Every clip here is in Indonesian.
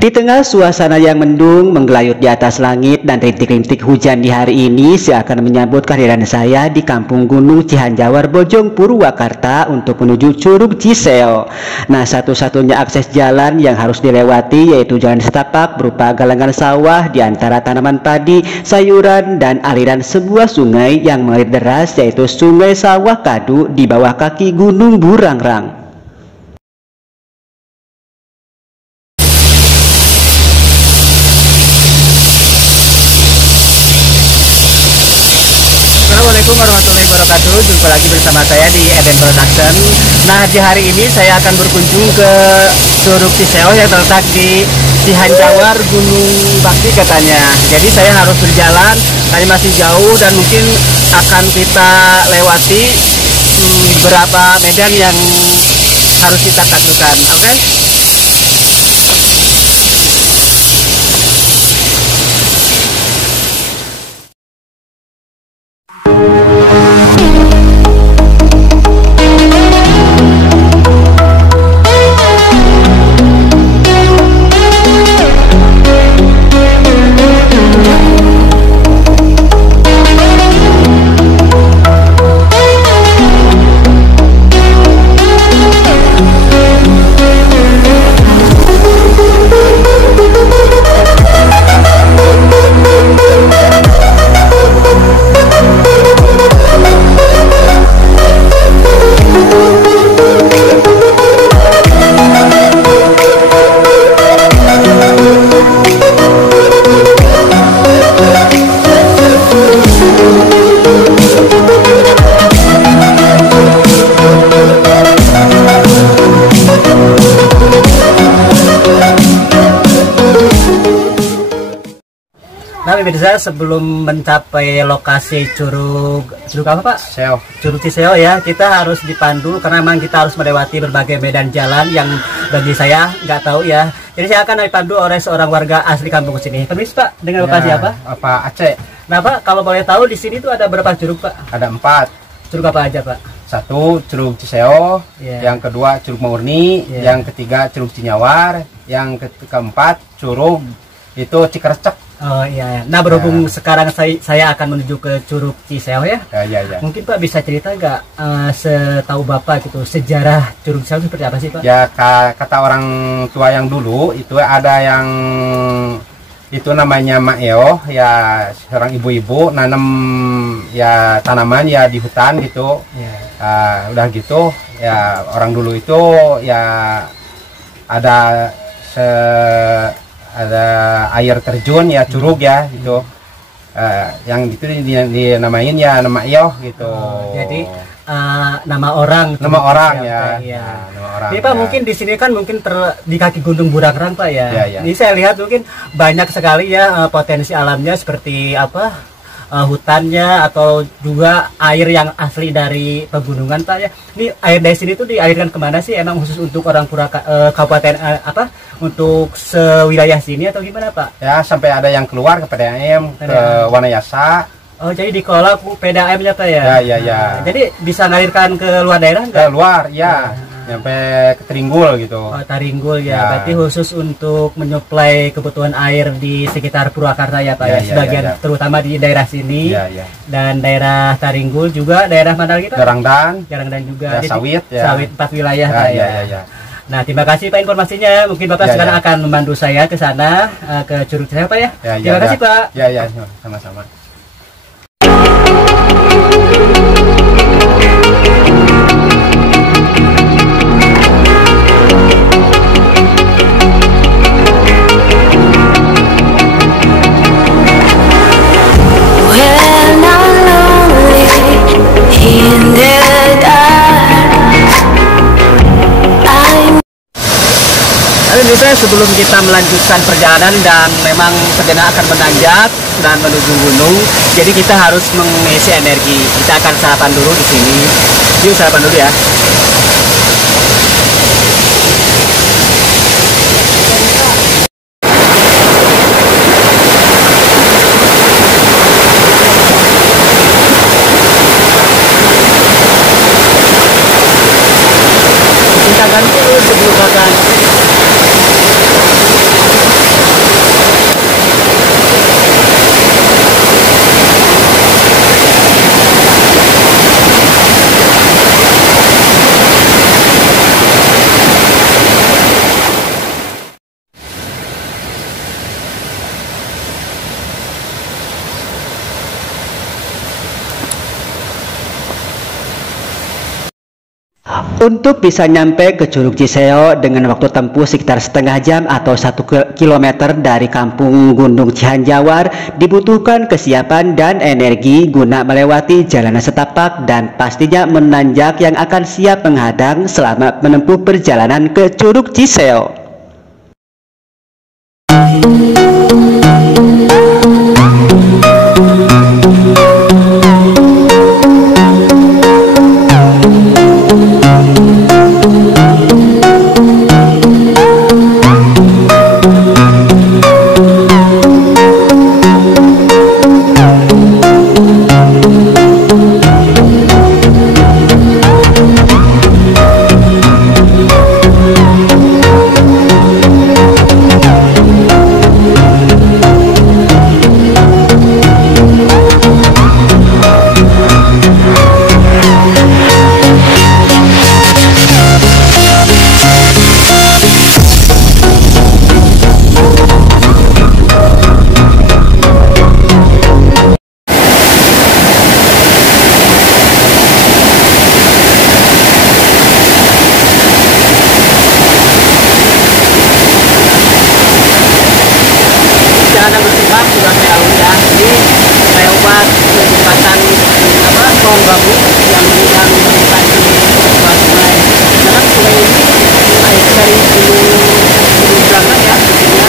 Di tengah suasana yang mendung menggelayut di atas langit dan rintik-rintik hujan di hari ini, saya akan menyambut kehadiran saya di Kampung Gunung Cihanjawar, Bojong Purwakarta untuk menuju Curug Ciseo. Nah, satu-satunya akses jalan yang harus dilewati yaitu jalan setapak berupa galangan sawah di antara tanaman padi, sayuran, dan aliran sebuah sungai yang mengalir deras yaitu Sungai Sawah Kadu di bawah kaki Gunung Burangrang. Assalamualaikum warahmatullahi wabarakatuh. Jumpa lagi bersama saya di Eden Production. Nah, di hari ini saya akan berkunjung ke Curug Ciseo yang terletak di Cihanjawar, Gunung Bakti katanya. Jadi saya harus berjalan, tadi masih jauh dan mungkin akan kita lewati beberapa medan yang harus kita taklukkan. Oke? Nah, pemirsa, sebelum mencapai lokasi curug apa Pak? Ciseo. Curug Ciseo ya, kita harus dipandu karena memang kita harus melewati berbagai medan jalan yang bagi saya nggak tahu ya. Jadi saya akan dipandu oleh seorang warga asli kampung sini. Permisi Pak, dengan Bapak siapa? Pak Aceh. Nah Pak, kalau boleh tahu di sini tuh ada berapa curug Pak? Ada 4. Curug apa aja Pak? Satu Curug Ciseo, yang kedua Curug Murni, yang ketiga Curug Cinyawar, yang keempat Curug itu Cikerecek. Oh iya. Nah, berhubung sekarang saya akan menuju ke Curug Ciseo ya. Ya. Mungkin Pak bisa cerita nggak setahu Bapak gitu sejarah Curug Ciseo seperti apa sih Pak? Ya, kata orang tua yang dulu itu ada yang itu namanya Maeo, ya seorang ibu-ibu nanam ya tanaman ya di hutan gitu. Udah gitu ya orang dulu itu ya ada air terjun ya curug ya gitu, yang itu dinamain ya nama Iyo gitu. Jadi nama orang ya. Nama orang. Ini Pak, mungkin di sini kan mungkin di kaki Gunung Burangrang Pak ya. Ini saya lihat mungkin banyak sekali ya potensi alamnya seperti apa, hutannya atau juga air yang asli dari pegunungan Pak ya. Ini air dari sini tuh dialirkan kemana sih? Emang khusus untuk orang kabupaten untuk sewilayah sini atau gimana Pak? Ya, sampai ada yang keluar ke PDAM, ke Wanayasa. Oh, jadi dikelola PDAM-nya Pak ya? Ya. Jadi bisa ngalirkan ke luar daerah nggak? Ke luar, ya. Sampai ke Taringgul gitu. Oh, Taringgul ya. Berarti khusus untuk menyuplai kebutuhan air di sekitar Purwakarta ya Pak ya. Sebagian terutama di daerah sini. Dan daerah Taringgul juga, daerah mana lagi Pak? Garangdan juga. Ya, Sawit ya. Sawit 4 wilayah Pak ya. Nah, terima kasih Pak informasinya. Mungkin Bapak sekarang akan memandu saya ke sana, ke Curug Ciseo Pak ya. Terima kasih Pak. Ya, sama-sama. Sebelum kita melanjutkan perjalanan dan memang perjalanan akan menanjak dan menuju gunung, jadi kita harus mengisi energi. Kita akan sarapan dulu di sini. Yuk sarapan dulu ya. Kita ganti sebelum makan. Untuk bisa nyampe ke Curug Ciseo dengan waktu tempuh sekitar setengah jam atau 1 kilometer dari kampung Gunung Cihanjawar, dibutuhkan kesiapan dan energi guna melewati jalanan setapak dan pastinya menanjak yang akan siap menghadang selama menempuh perjalanan ke Curug Ciseo. Jalanan bersimak sudah saya lalui ya. Jadi saya ubah jembatan pohon bambu yang menjembatan di sebuah sungai. Karena sungai ini air dari gunung Brangan ya, sumbernya.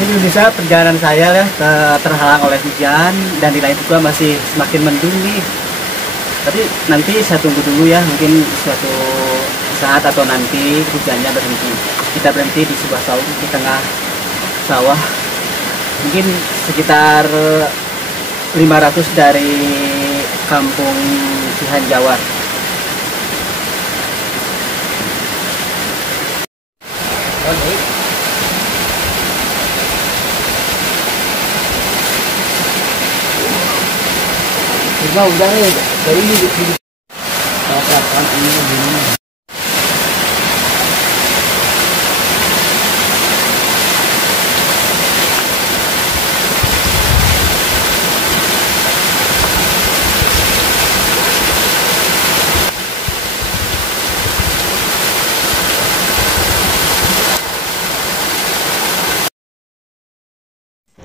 Ini bisa perjalanan saya ya terhalang oleh hujan dan di lain juga masih semakin mendung nih. Tapi nanti saya tunggu dulu ya, mungkin suatu saat atau nanti hujannya berhenti. Kita berhenti di sebuah sawah, di tengah sawah. Mungkin sekitar 500 dari kampung Cihanjawar. Udah nih, dari ini perasaan ini gimana?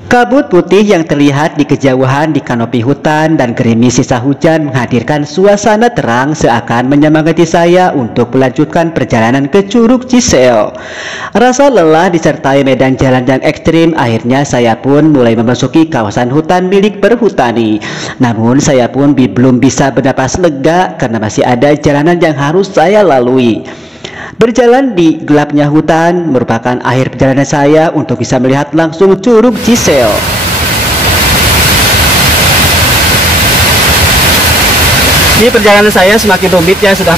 Kabut putih yang terlihat di kejauhan di kanopi hutan dan gerimis sisa hujan menghadirkan suasana terang seakan menyemangati saya untuk melanjutkan perjalanan ke Curug Ciseo. Rasa lelah disertai medan jalan yang ekstrim, akhirnya saya pun mulai memasuki kawasan hutan milik perhutani. Namun saya pun belum bisa bernapas lega karena masih ada jalanan yang harus saya lalui. Berjalan di gelapnya hutan merupakan akhir perjalanan saya untuk bisa melihat langsung Curug Ciseo. Ini perjalanan saya semakin rumit ya, setelah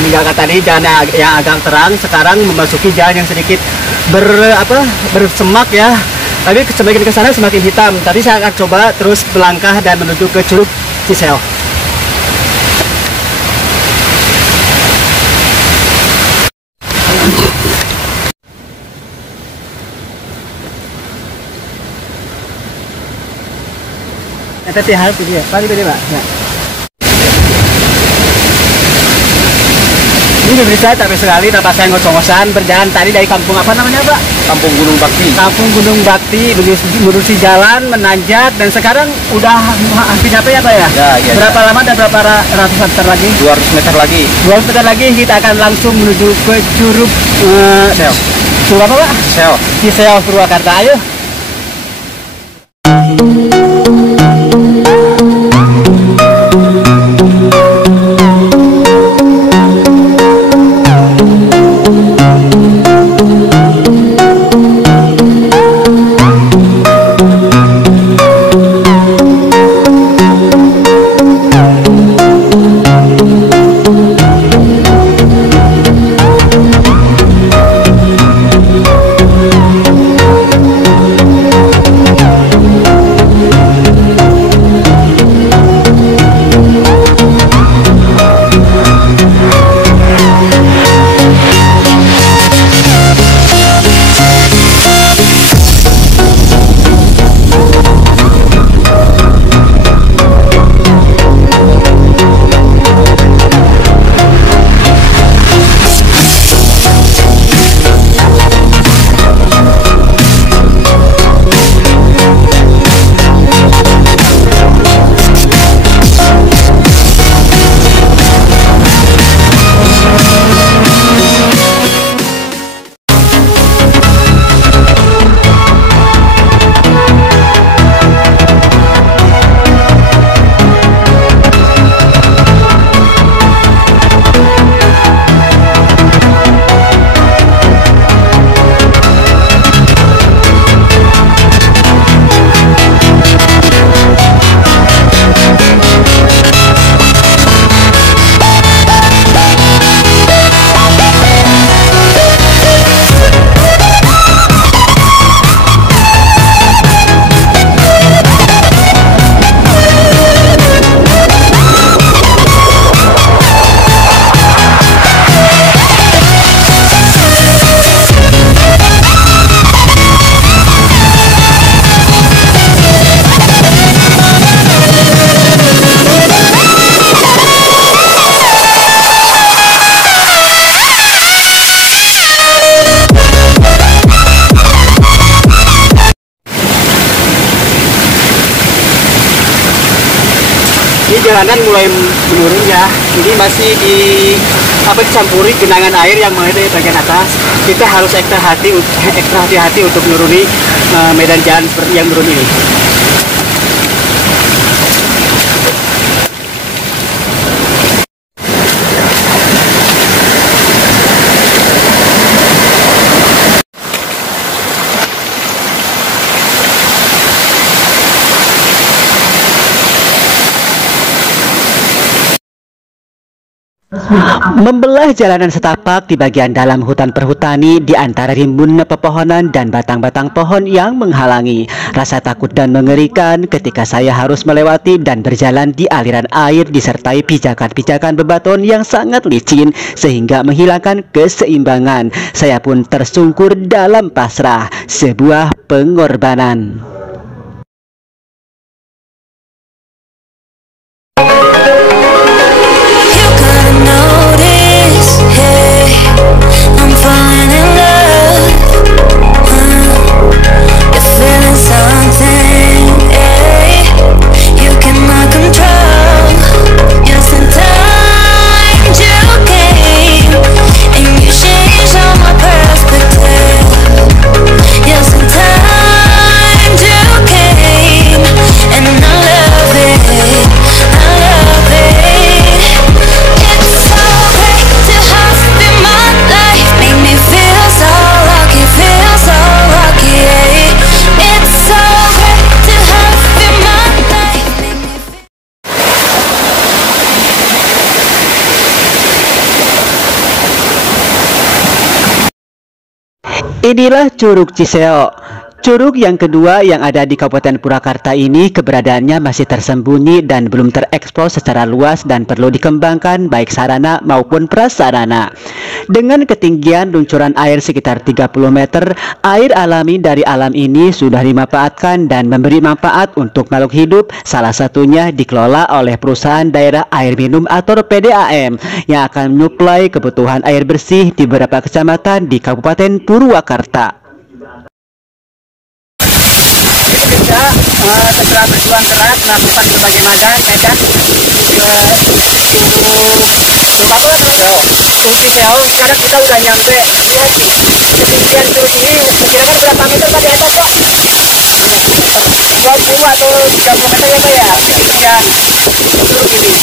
meninggalkan tadi jalan yang agak terang, sekarang memasuki jalan yang sedikit bersemak ya. Tapi semakin ke sana semakin hitam. Tadi saya akan coba terus melangkah dan menuju ke Curug Ciseo. Tapi hal itu ya. Pak, ini Pak. Ya. Ini bisa capek sekali, tanpa saya ngos-ngosan berjalan tadi dari kampung apa namanya Pak? Kampung Gunung Bakti. Kampung Gunung Bakti, menuju jalan, menanjak, dan sekarang udah hampir nyampe ya Pak ya? Ya. Berapa lama dan berapa ratus meter lagi? 200 meter lagi. 200 meter lagi kita akan langsung menuju ke Curug Sel. Curug apa Pak? Sel. Ciseo Purwakarta, ayo. Ini jalanan mulai menurun ya. Ini masih dicampuri genangan air yang mengalir dari bagian atas. Kita harus ekstra hati-hati untuk menuruni medan jalan seperti yang menurun ini. Membelah jalanan setapak di bagian dalam hutan perhutani di antara rimbun pepohonan dan batang-batang pohon yang menghalangi. Rasa takut dan mengerikan ketika saya harus melewati dan berjalan di aliran air disertai pijakan-pijakan bebatuan yang sangat licin sehingga menghilangkan keseimbangan. Saya pun tersungkur dalam pasrah, sebuah pengorbanan. Inilah Curug Ciseo. Curug yang kedua yang ada di Kabupaten Purwakarta ini keberadaannya masih tersembunyi dan belum terekspos secara luas dan perlu dikembangkan baik sarana maupun prasarana. Dengan ketinggian luncuran air sekitar 30 meter, air alami dari alam ini sudah dimanfaatkan dan memberi manfaat untuk makhluk hidup, salah satunya dikelola oleh perusahaan daerah air minum atau PDAM yang akan menyuplai kebutuhan air bersih di beberapa kecamatan di Kabupaten Purwakarta. Kita setelah berjuang keras melakukan berbagai magang ya kan sekarang kita udah nyampe lihat nih ketinggian curug ini perkirakan berapa meter Pak di atas Pak? 20 atau 30 meter ya Pak ya ketinggian curug ini.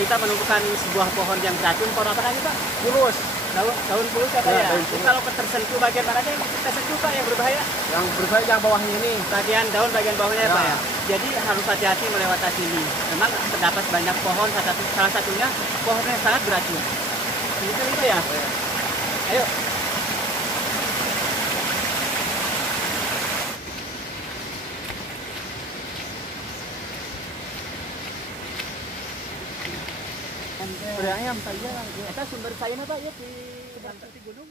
Kita menemukan sebuah pohon yang beracun, pohon apa lagi Pak? Pulus. Daun pulus apa ya? Kalau tersentuh bagian mana yang kita sentuh Pak yang berbahaya? Yang berbahaya yang bawahnya ini. Bagian daun bagian bawahnya ya Pak ya. Jadi harus hati-hati melewati sini. Memang terdapat banyak pohon, salah satunya pohon yang sangat beracun. Ini Pak ya. Ayo. Berayam saja lah. Kita sumber sayurnya Pak ya di gunung.